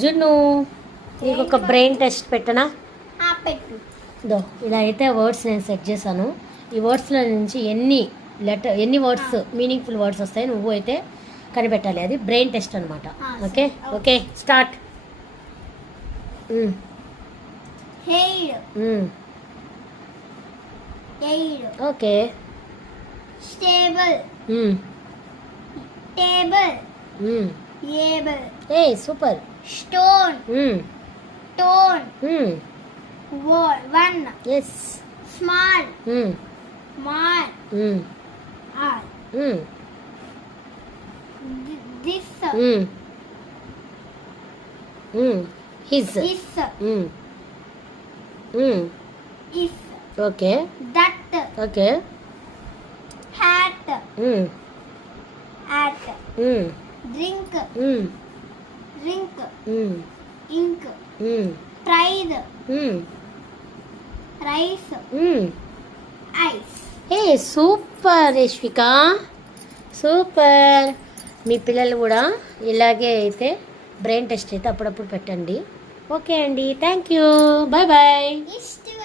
జున్ను నీకు ఒక బ్రెయిన్ టెస్ట్ పెట్టనా? పెట్టు. దో ఇలా అయితే వర్డ్స్ నేను సెట్ చేశాను. ఈ వర్డ్స్లో నుంచి ఎన్ని వర్డ్స్ మీనింగ్ఫుల్ వర్డ్స్ వస్తాయి నువ్వు అయితే కనిపెట్టాలి. అది బ్రెయిన్ టెస్ట్ అనమాట. Okay okay start. Okay stable, table, able, a super. Stone, tone, one, yes. Small, mall, all, this, his. Is, is, okay that, okay hat, at, drink, drink, ink, prize, rice, ice. A super Yashvika, super. మీ పిల్లలు కూడా ఇలాగే అయితే brain test అయితే అప్పుడప్పుడు పెట్టండి. Okay అండి, thank you, bye bye. ఇష్టం.